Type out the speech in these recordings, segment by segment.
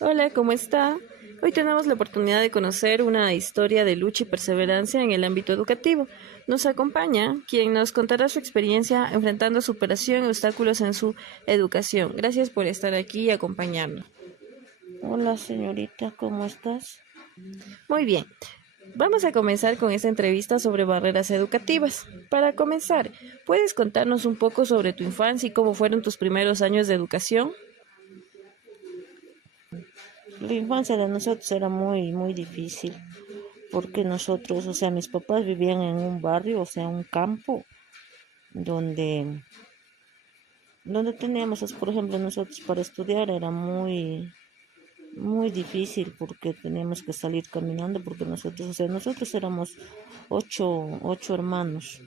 Hola, ¿cómo está? Hoy tenemos la oportunidad de conocer una historia de lucha y perseverancia en el ámbito educativo. Nos acompaña quien nos contará su experiencia enfrentando superación y obstáculos en su educación. Gracias por estar aquí y acompañarnos. Hola señorita, ¿cómo estás? Muy bien, vamos a comenzar con esta entrevista sobre barreras educativas. Para comenzar, ¿puedes contarnos un poco sobre tu infancia y cómo fueron tus primeros años de educación? La infancia de nosotros era muy difícil porque nosotros, o sea, mis papás vivían en un barrio, o sea, un campo donde, donde teníamos, por ejemplo, nosotros para estudiar era muy difícil porque teníamos que salir caminando porque nosotros, o sea, nosotros éramos ocho hermanos,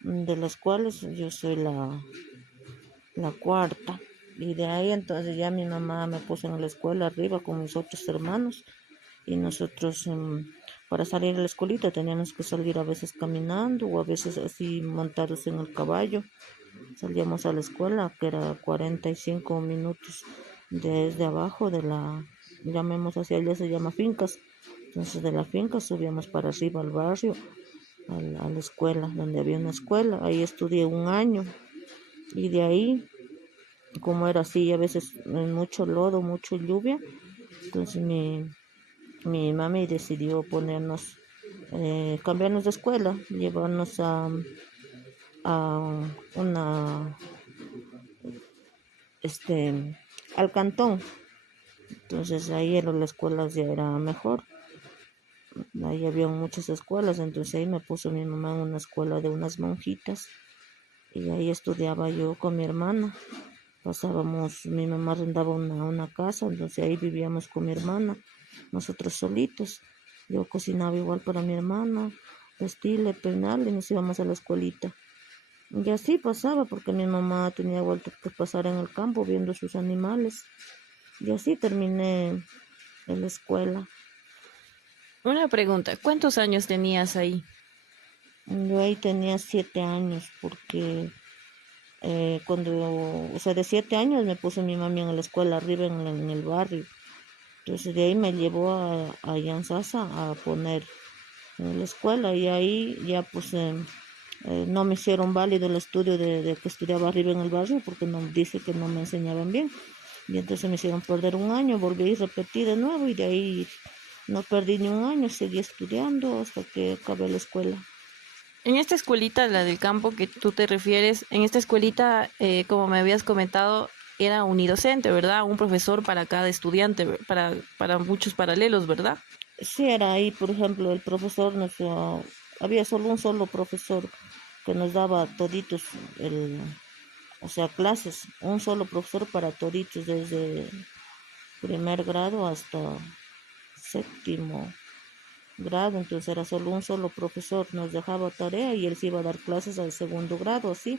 de los cuales yo soy la cuarta. Y de ahí entonces ya mi mamá me puso en la escuela arriba con mis otros hermanos y nosotros para salir a la escuelita teníamos que salir a veces caminando o a veces así montados en el caballo. Salíamos a la escuela que era 45 minutos desde abajo de la, llamemos hacia allá se llama fincas. Entonces de la finca subíamos para arriba al barrio, a la escuela, donde había una escuela. Ahí estudié un año y de ahí como era así, a veces mucho lodo, mucha lluvia, entonces mi mami decidió ponernos, cambiarnos de escuela, llevarnos a una, al cantón. Entonces ahí era, la escuela ya era mejor, ahí había muchas escuelas, entonces ahí me puso mi mamá en una escuela de unas monjitas y ahí estudiaba yo con mi hermana. Pasábamos, mi mamá arrendaba una casa, entonces ahí vivíamos con mi hermana, nosotros solitos. Yo cocinaba igual para mi hermana, vestirle, peinarle, y nos íbamos a la escuelita. Y así pasaba, porque mi mamá tenía vuelto que pasar en el campo viendo sus animales. Y así terminé en la escuela. Una pregunta, ¿cuántos años tenías ahí? Yo ahí tenía 7 años, porque cuando, o sea, de 7 años me puso mi mami en la escuela arriba en el barrio. Entonces de ahí me llevó a Yansasa a poner en la escuela y ahí ya pues no me hicieron válido el estudio de que estudiaba arriba en el barrio porque no dice que no me enseñaban bien. Y entonces me hicieron perder un año, volví y repetí de nuevo y de ahí no perdí ni un año, seguí estudiando hasta que acabé la escuela. En esta escuelita, la del campo que tú te refieres, en esta escuelita, como me habías comentado, era unidocente, ¿verdad? Un profesor para cada estudiante, para muchos paralelos, ¿verdad? Sí, era ahí, por ejemplo, el profesor había solo un solo profesor que nos daba toditos o sea, clases, un solo profesor para toditos desde primer grado hasta séptimo grado, entonces era solo un solo profesor, nos dejaba tarea y él se iba a dar clases al segundo grado, así.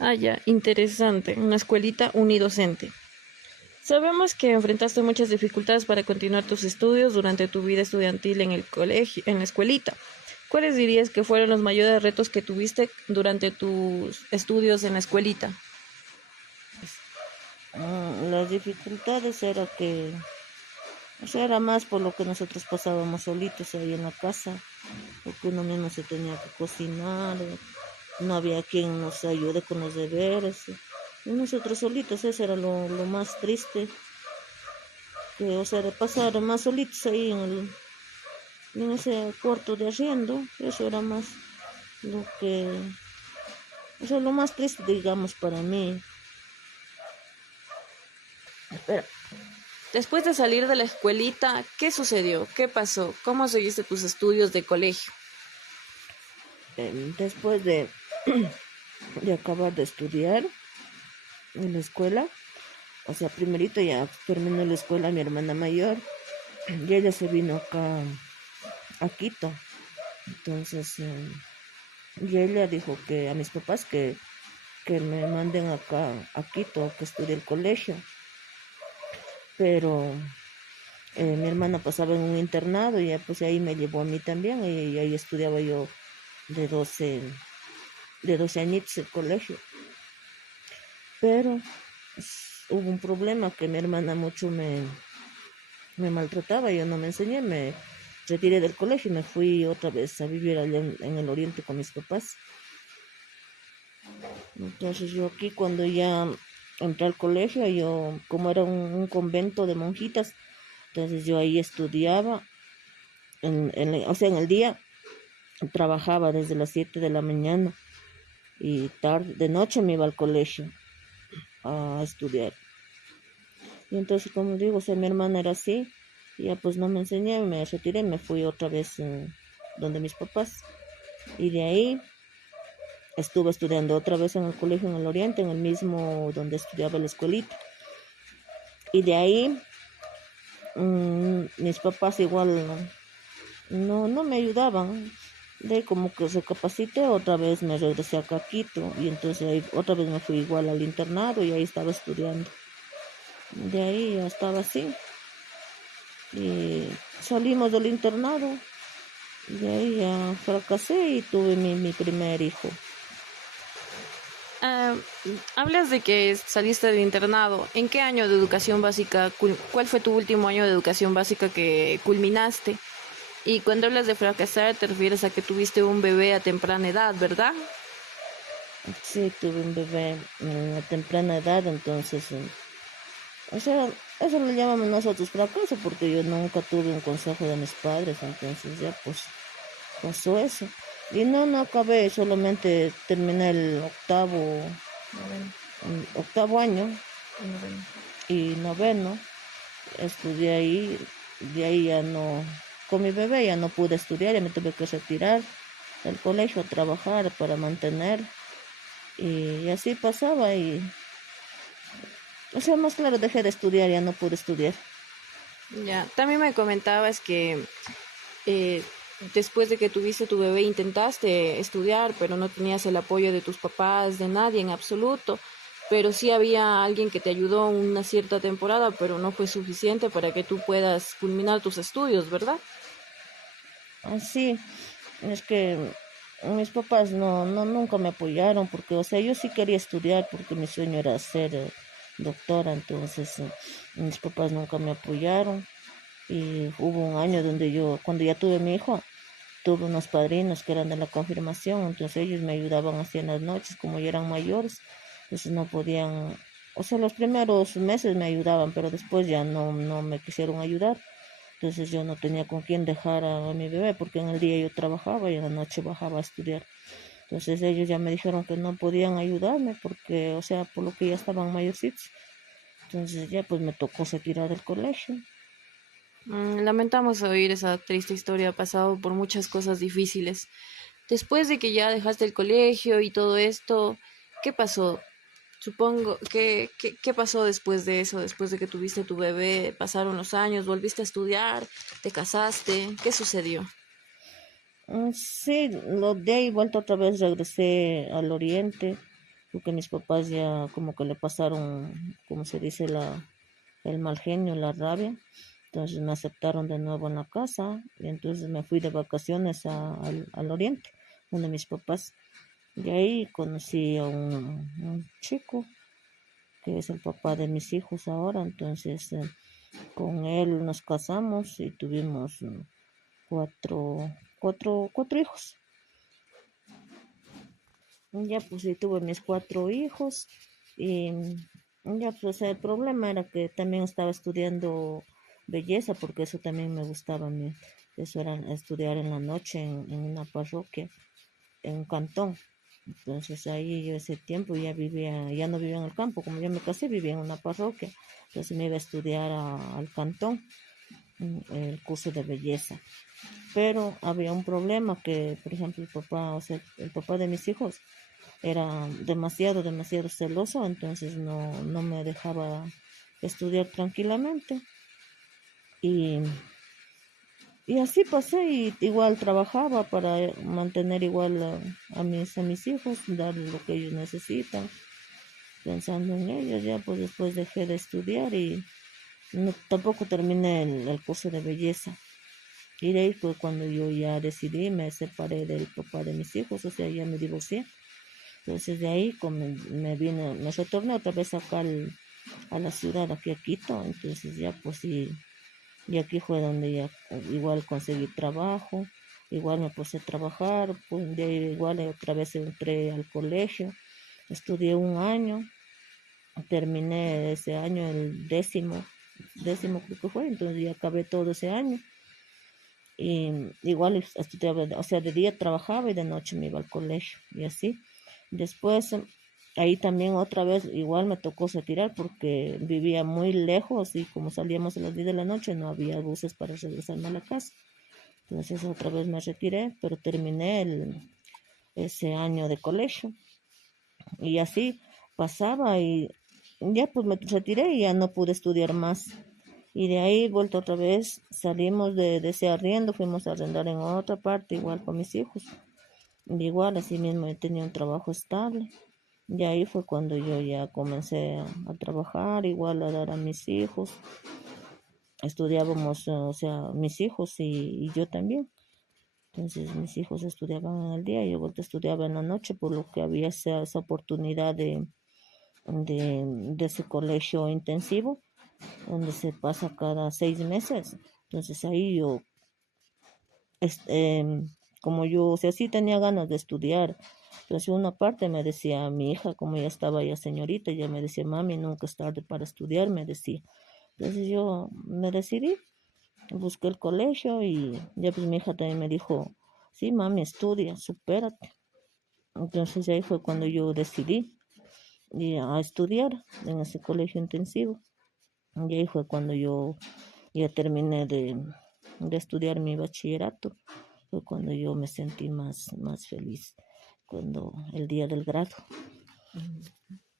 Ah, ya, interesante. Una escuelita unidocente. Sabemos que enfrentaste muchas dificultades para continuar tus estudios durante tu vida estudiantil en el colegio, en la escuelita. ¿Cuáles dirías que fueron los mayores retos que tuviste durante tus estudios en la escuelita? Las dificultades era que, o sea, era más por lo que nosotros pasábamos solitos ahí en la casa, porque uno mismo se tenía que cocinar, no había quien nos ayude con los deberes, y nosotros solitos, eso era lo más triste, que, o sea, de pasar más solitos ahí en ese cuarto de arriendo, eso era más lo que, o sea, lo más triste, digamos, para mí. Espera. Después de salir de la escuelita, ¿qué sucedió? ¿Qué pasó? ¿Cómo seguiste tus estudios de colegio? Después de acabar de estudiar en la escuela, o sea, primerito ya terminó la escuela mi hermana mayor y ella se vino acá a Quito. Entonces, y ella dijo que a mis papás que me manden acá a Quito a que estudie el colegio. Pero mi hermana pasaba en un internado y ya, pues ahí me llevó a mí también y ahí estudiaba yo de 12 de 12 añitos el colegio. Pero hubo un problema que mi hermana mucho me maltrataba, yo no me enseñé, me retiré del colegio y me fui otra vez a vivir allá en el oriente con mis papás. Entonces yo aquí cuando ya entré al colegio, yo como era un convento de monjitas, entonces yo ahí estudiaba, o sea, en el día trabajaba desde las 7 de la mañana y de noche me iba al colegio a estudiar. Y entonces, como digo, o sea, mi hermana era así, y ya pues no me enseñé, me retiré, me fui otra vez donde mis papás. Y de ahí estuve estudiando otra vez en el colegio en el Oriente, en el mismo donde estudiaba la escuelita. Y de ahí mis papás igual no me ayudaban. De ahí como que recapacité, otra vez me regresé acá a Quito y entonces ahí otra vez me fui igual al internado y ahí estaba estudiando. De ahí ya estaba así. Y salimos del internado, de ahí ya fracasé y tuve mi primer hijo. Ah, hablas de que saliste del internado. ¿En qué año de educación básica, cuál fue tu último año de educación básica que culminaste? Y cuando hablas de fracasar, te refieres a que tuviste un bebé a temprana edad, ¿verdad? Sí, tuve un bebé a temprana edad, entonces, o sea, eso lo llamamos nosotros fracaso porque yo nunca tuve un consejo de mis padres, entonces ya pues pasó eso. Y no acabé, solamente terminé el Noveno, octavo año noveno. y noveno, estudié ahí, de ahí ya no, con mi bebé ya no pude estudiar, ya me tuve que retirar del colegio a trabajar para mantener, y así pasaba, y, o sea, más claro, dejé de estudiar, ya no pude estudiar. Ya, también me comentabas que eh, después de que tuviste tu bebé intentaste estudiar, pero no tenías el apoyo de tus papás, de nadie en absoluto, pero sí había alguien que te ayudó una cierta temporada, pero no fue suficiente para que tú puedas culminar tus estudios, ¿verdad? Así, es que mis papás nunca me apoyaron, porque, o sea, yo sí quería estudiar porque mi sueño era ser doctora, entonces mis papás nunca me apoyaron. Y hubo un año donde yo, cuando ya tuve mi hijo, tuve unos padrinos que eran de la confirmación, entonces ellos me ayudaban así en las noches, como ya eran mayores, entonces no podían, o sea, los primeros meses me ayudaban, pero después ya no me quisieron ayudar, entonces yo no tenía con quién dejar a mi bebé, porque en el día yo trabajaba y en la noche bajaba a estudiar. Entonces ellos ya me dijeron que no podían ayudarme porque, o sea, por lo que ya estaban mayorcitos. Entonces ya pues me tocó retirar del colegio. Lamentamos oír esa triste historia, ha pasado por muchas cosas difíciles. Después de que ya dejaste el colegio y todo esto, ¿qué pasó? Supongo ¿qué pasó después de eso? Después de que tuviste tu bebé, pasaron los años, volviste a estudiar, te casaste, ¿qué sucedió? Sí, lo de ahí vuelta otra vez regresé al oriente, porque mis papás ya como que le pasaron, como se dice, el mal genio, la rabia. Entonces me aceptaron de nuevo en la casa y entonces me fui de vacaciones al oriente, donde mis papás. Y ahí conocí a un chico que es el papá de mis hijos ahora. Entonces con él nos casamos y tuvimos cuatro hijos. Ya pues sí, tuve mis cuatro hijos y ya pues el problema era que también estaba estudiando belleza porque eso también me gustaba a mí. Eso era estudiar en la noche en una parroquia, en un cantón. Entonces ahí yo ese tiempo ya no vivía en el campo, como yo me casé, vivía en una parroquia. Entonces me iba a estudiar al cantón, el curso de belleza. Pero había un problema que, por ejemplo, el papá, o sea, el papá de mis hijos era demasiado celoso, entonces no me dejaba estudiar tranquilamente. Y, y así pasé, y igual trabajaba para mantener igual a mis hijos, darles lo que ellos necesitan, pensando en ellos. Ya pues después dejé de estudiar y tampoco terminé el curso de belleza. Y de ahí fue cuando yo ya decidí, me separé del papá de mis hijos, o sea, ya me divorcié. Entonces de ahí me retorné otra vez acá a la ciudad, aquí a Quito. Entonces ya pues sí, y aquí fue donde ya igual conseguí trabajo, igual me puse a trabajar, pues de ahí igual otra vez entré al colegio, estudié un año, terminé ese año el décimo creo que fue, entonces ya acabé todo ese año. Y igual estudiaba, o sea, de día trabajaba y de noche me iba al colegio y así. Después, ahí también otra vez igual me tocó retirar porque vivía muy lejos y como salíamos a las 10 de la noche no había buses para regresarme a la casa. Entonces otra vez me retiré, pero terminé ese año de colegio y así pasaba y ya pues me retiré y ya no pude estudiar más. Y de ahí, vuelto otra vez, salimos de ese arriendo, fuimos a arrendar en otra parte, igual con mis hijos. Y igual, así mismo, yo tenía un trabajo estable. Y ahí fue cuando yo ya comencé a trabajar, igual a dar a mis hijos. Estudiábamos, o sea, mis hijos y yo también. Entonces, mis hijos estudiaban en el día y yo vuelto estudiaba en la noche, por lo que había esa oportunidad de ese colegio intensivo donde se pasa cada 6 meses. Entonces ahí yo, este, como yo, o sea, sí tenía ganas de estudiar. Entonces una parte me decía mi hija, como ya estaba ya señorita, ya me decía, mami, nunca es tarde para estudiar, me decía. Entonces yo me decidí, busqué el colegio y ya pues mi hija también me dijo, sí, mami, estudia, supérate. Entonces ahí fue cuando yo decidí ir a estudiar en ese colegio intensivo. Y ahí fue cuando yo ya terminé de estudiar mi bachillerato. Fue cuando yo me sentí más feliz, cuando el día del grado.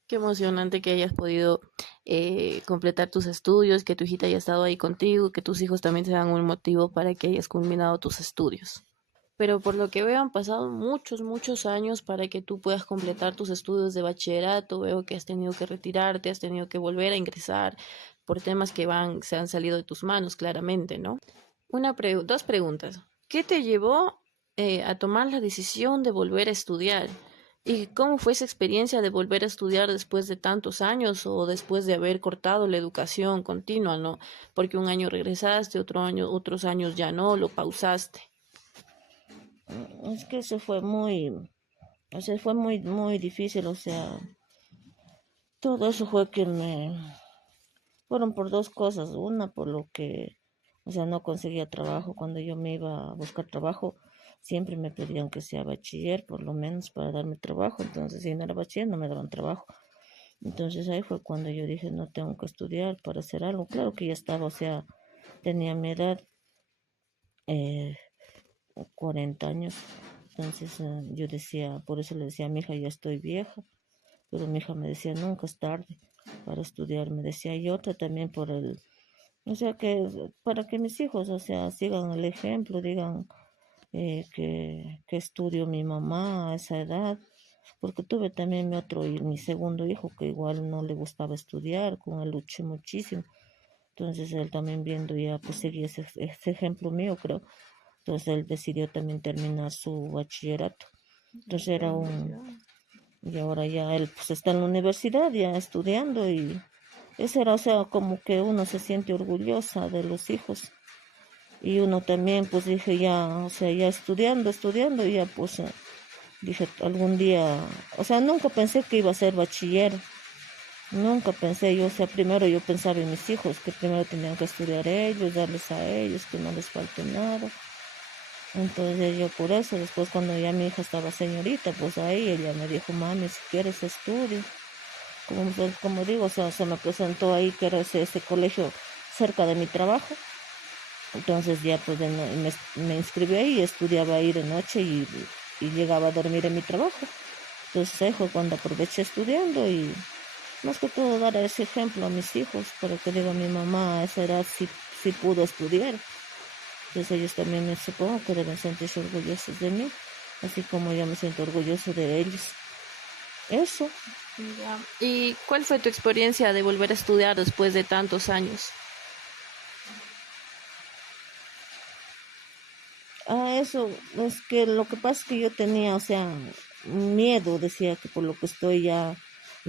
Qué emocionante que hayas podido completar tus estudios, que tu hijita haya estado ahí contigo, que tus hijos también sean un motivo para que hayas culminado tus estudios. Pero por lo que veo han pasado muchos, muchos años para que tú puedas completar tus estudios de bachillerato. Veo que has tenido que retirarte, has tenido que volver a ingresar por temas que se han salido de tus manos, claramente, ¿no? Dos preguntas. ¿Qué te llevó a tomar la decisión de volver a estudiar? ¿Y cómo fue esa experiencia de volver a estudiar después de tantos años o después de haber cortado la educación continua, ¿no? Porque un año regresaste, otro año, otros años ya no, lo pausaste. Es que eso fue o sea, fue muy difícil, o sea, todo eso fue fueron por dos cosas. Una, por lo que, o sea, no conseguía trabajo. Cuando yo me iba a buscar trabajo, siempre me pedían que sea bachiller, por lo menos para darme trabajo. Entonces, si no era bachiller, no me daban trabajo. Entonces ahí fue cuando yo dije, no tengo que estudiar para hacer algo. Claro que ya estaba, o sea, tenía mi edad, eh, 40 años. Entonces yo decía, por eso le decía a mi hija, ya estoy vieja. Pero mi hija me decía, nunca es tarde para estudiar, me decía, y otra también o sea, que para que mis hijos, o sea, sigan el ejemplo, digan que estudió mi mamá a esa edad, porque tuve también mi segundo hijo que igual no le gustaba estudiar, con él luché muchísimo, entonces él también viendo ya, pues seguía ese ejemplo mío, creo, entonces él decidió también terminar su bachillerato, entonces y ahora ya él pues está en la universidad ya estudiando y eso era, o sea, como que uno se siente orgullosa de los hijos. Y uno también, pues dije ya, o sea, ya estudiando, y ya pues dije algún día, o sea, nunca pensé que iba a ser bachiller, nunca pensé, yo, o sea, primero yo pensaba en mis hijos, que primero tenían que estudiar ellos, darles a ellos, que no les falte nada. Entonces yo por eso, después cuando ya mi hija estaba señorita, pues ahí ella me dijo, mami, si quieres estudio. Como digo, o sea, se me presentó ahí que era ese colegio cerca de mi trabajo. Entonces ya pues me inscribí ahí y estudiaba ahí de noche y llegaba a dormir en mi trabajo. Entonces ahí fue cuando aproveché estudiando y más que todo dar ese ejemplo a mis hijos para que diga mi mamá a esa edad sí pudo estudiar. Entonces ellos también me supongo que deben sentirse orgullosos de mí, así como yo me siento orgulloso de ellos. Eso. Ya. ¿Y cuál fue tu experiencia de volver a estudiar después de tantos años? Eso, es que lo que pasa es que yo tenía, o sea, miedo, decía que por lo que estoy ya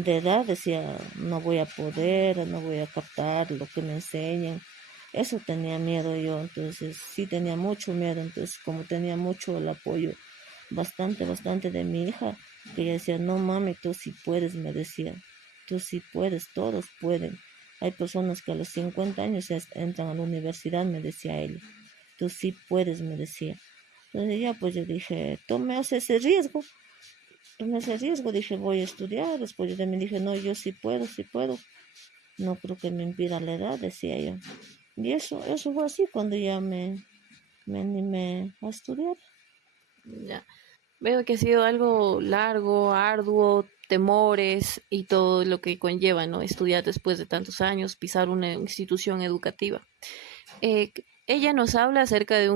de edad, decía, no voy a poder, no voy a captar lo que me enseñan. Eso tenía miedo yo, entonces sí tenía mucho miedo, entonces como tenía mucho el apoyo, bastante de mi hija, que ella decía, no mami, tú sí puedes, me decía, tú sí puedes, todos pueden. Hay personas que a los 50 años ya entran a la universidad, me decía ella, tú sí puedes, me decía. Entonces ya pues yo dije, tomé ese riesgo, dije, voy a estudiar, después yo también dije, no, yo sí puedo, no creo que me impida la edad, decía yo. Y eso fue así cuando ya me animé a estudiar. Ya. Veo que ha sido algo largo, arduo, temores y todo lo que conlleva, ¿no? Estudiar después de tantos años, pisar una institución educativa. Eh, Ella nos habla acerca de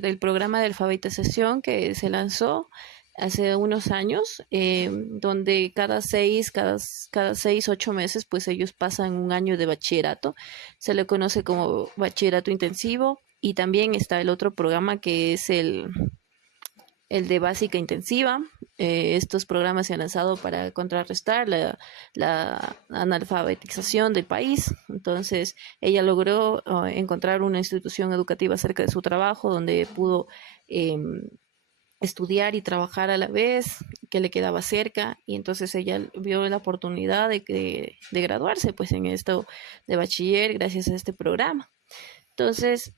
del programa de alfabetización que se lanzó hace unos años, donde cada 6, 8 meses, pues ellos pasan un año de bachillerato. Se le conoce como bachillerato intensivo y también está el otro programa que es el de básica intensiva. Estos programas se han lanzado para contrarrestar la analfabetización del país. Entonces, ella logró encontrar una institución educativa cerca de su trabajo donde pudo eh, estudiar y trabajar a la vez, que le quedaba cerca, y entonces ella vio la oportunidad de graduarse pues en esto de bachiller gracias a este programa. Entonces,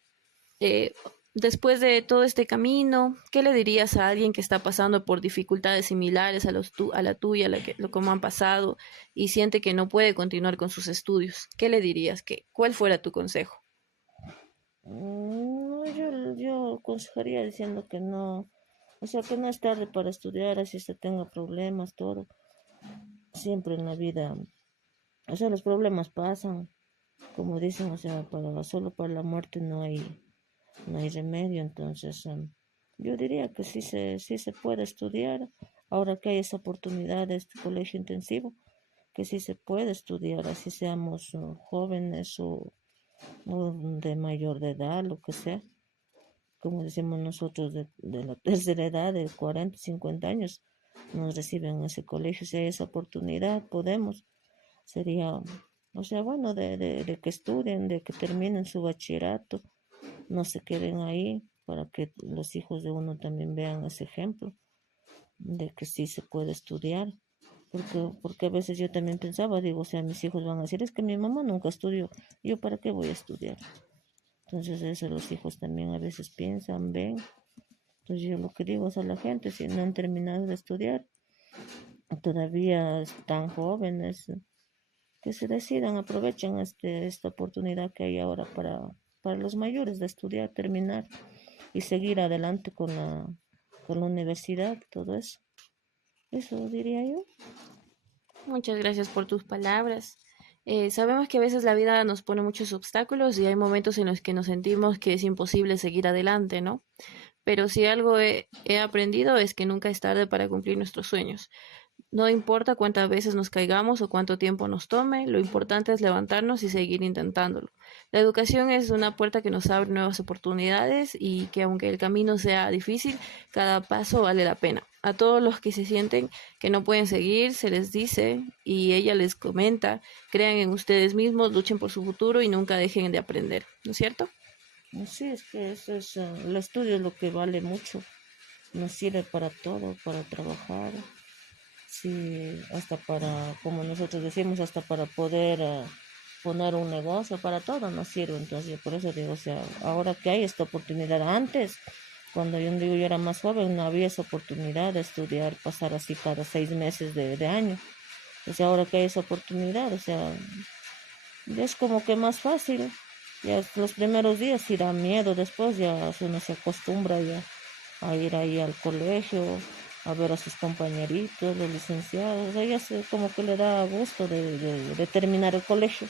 eh, después de todo este camino, ¿qué le dirías a alguien que está pasando por dificultades similares a la tuya, lo como han pasado, y siente que no puede continuar con sus estudios? ¿Qué le dirías? ¿Cuál fuera tu consejo? No, yo aconsejaría diciendo que no, o sea, que no es tarde para estudiar, así se tenga problemas, todo. Siempre en la vida, o sea, los problemas pasan, como dicen, o sea, solo para la muerte no hay remedio, entonces yo diría que sí se puede estudiar, ahora que hay esa oportunidad de este colegio intensivo, que sí se puede estudiar, así seamos jóvenes o de mayor de edad, lo que sea, como decimos nosotros de la tercera edad, de 40 50 años, nos reciben en ese colegio, si hay esa oportunidad, podemos, sería, o sea, bueno, de que estudien, de que terminen su bachillerato, no se queden ahí, para que los hijos de uno también vean ese ejemplo de que sí se puede estudiar. Porque a veces yo también pensaba, digo, o sea, mis hijos van a decir, es que mi mamá nunca estudió, yo para qué voy a estudiar. Entonces eso los hijos también a veces piensan, ven. Entonces yo lo que digo es a la gente, si no han terminado de estudiar, todavía están jóvenes, que se decidan, aprovechen esta oportunidad que hay ahora para los mayores de estudiar, terminar y seguir adelante con la universidad, todo eso. Eso diría yo. Muchas gracias por tus palabras. Sabemos que a veces la vida nos pone muchos obstáculos y hay momentos en los que nos sentimos que es imposible seguir adelante, ¿no? Pero si algo he aprendido es que nunca es tarde para cumplir nuestros sueños. No importa cuántas veces nos caigamos o cuánto tiempo nos tome, lo importante es levantarnos y seguir intentándolo. La educación es una puerta que nos abre nuevas oportunidades y que aunque el camino sea difícil, cada paso vale la pena. A todos los que se sienten que no pueden seguir, se les dice y ella les comenta, crean en ustedes mismos, luchen por su futuro y nunca dejen de aprender, ¿no es cierto? Sí, es que eso es, el estudio es lo que vale mucho, nos sirve para todo, para trabajar, sí, hasta para, como nosotros decimos, hasta para poder poner un negocio, para todo nos sirve. Entonces, yo por eso digo, o sea, ahora que hay esta oportunidad, antes, cuando yo digo yo era más joven, no había esa oportunidad de estudiar, pasar así cada 6 meses de año. Entonces, ahora que hay esa oportunidad, o sea, ya es como que más fácil. Ya los primeros días sí da miedo, después ya uno se acostumbra ya a ir ahí al colegio, a ver a sus compañeritos, los licenciados, a ella como que le da gusto de terminar el colegio.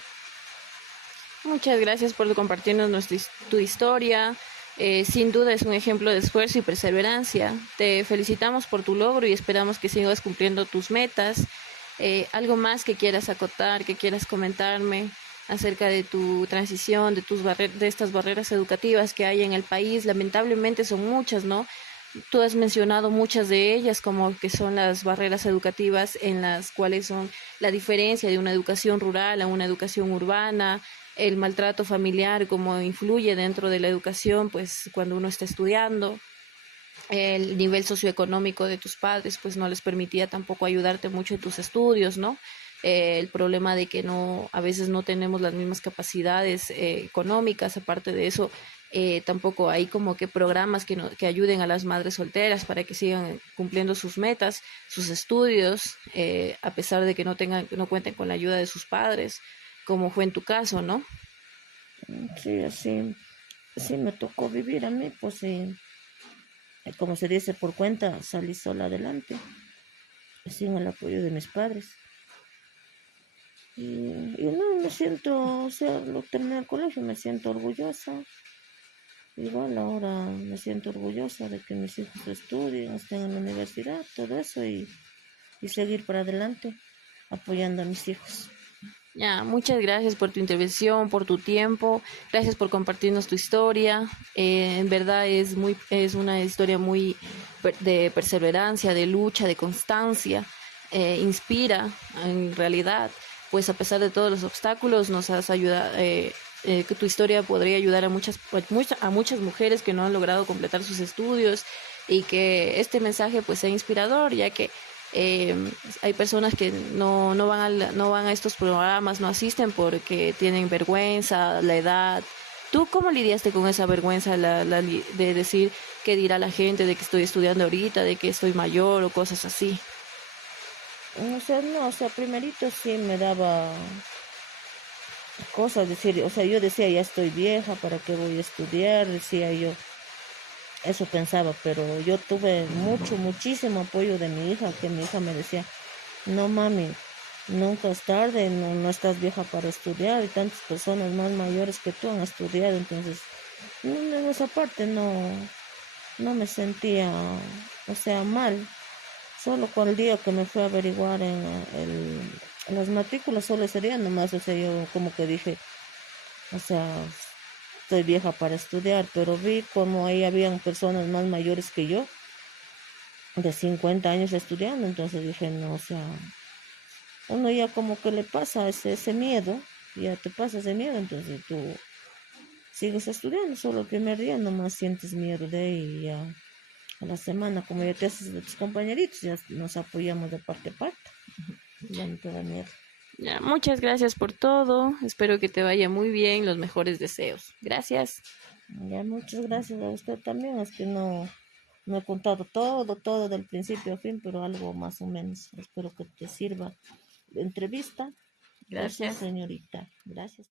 Muchas gracias por compartirnos tu historia. Sin duda es un ejemplo de esfuerzo y perseverancia. Te felicitamos por tu logro y esperamos que sigas cumpliendo tus metas. ¿Algo más que quieras acotar, que quieras comentarme acerca de tu transición, de estas barreras educativas que hay en el país? Lamentablemente son muchas, ¿no? Tú has mencionado muchas de ellas, como que son las barreras educativas en las cuales son la diferencia de una educación rural a una educación urbana, el maltrato familiar, cómo influye dentro de la educación, pues cuando uno está estudiando, el nivel socioeconómico de tus padres, pues no les permitía tampoco ayudarte mucho en tus estudios, ¿no? El problema de que no, a veces no tenemos las mismas capacidades económicas, aparte de eso, tampoco hay como que programas que, no, que ayuden a las madres solteras para que sigan cumpliendo sus metas, sus estudios, a pesar de que no tengan, no cuenten con la ayuda de sus padres, como fue en tu caso, ¿no? Sí, así me tocó vivir a mí, pues sí, como se dice, por cuenta salí sola adelante, sin el apoyo de mis padres. Y no, me siento, o sea, lo terminé el colegio, me siento orgullosa. Igual ahora me siento orgullosa de que mis hijos estudien, estén en la universidad, todo eso y seguir para adelante apoyando a mis hijos. Ya, muchas gracias por tu intervención, por tu tiempo, gracias por compartirnos tu historia. En verdad es una historia muy de perseverancia, de lucha, de constancia. Inspira, en realidad, pues a pesar de todos los obstáculos, nos has ayudado. Que tu historia podría ayudar a a muchas mujeres que no han logrado completar sus estudios y que este mensaje pues sea inspirador, ya que eh, hay personas que no van a estos programas, no asisten porque tienen vergüenza, la edad. ¿Tú cómo lidiaste con esa vergüenza de decir qué dirá la gente, de que estoy estudiando ahorita, de que estoy mayor o cosas así? O sea, no, o sea, primerito sí me daba cosas, decir, o sea, yo decía, ya estoy vieja, ¿para qué voy a estudiar? Decía yo, eso pensaba, pero yo tuve muchísimo apoyo de mi hija, que mi hija me decía, no mami, nunca es tarde, no estás vieja para estudiar, y tantas personas más mayores que tú han estudiado, entonces, no, en esa parte no me sentía, o sea, mal. Solo con el día que me fui a averiguar en las matrículas, solo sería nomás, o sea, yo como que dije, o sea, estoy vieja para estudiar, pero vi como ahí habían personas más mayores que yo, de 50 años estudiando, entonces dije, no, o sea, uno ya como que le pasa ese miedo, ya te pasa ese miedo, entonces tú sigues estudiando, solo el primer día nomás sientes miedo de ahí y ya a la semana, como ya te haces de tus compañeritos, ya nos apoyamos de parte a parte, ya no te da miedo. Ya, muchas gracias por todo. Espero que te vaya muy bien. Los mejores deseos. Gracias. Ya muchas gracias a usted también, es que no he contado todo del principio a fin, pero algo más o menos. Espero que te sirva de entrevista. Eso, Gracias. señorita. Gracias.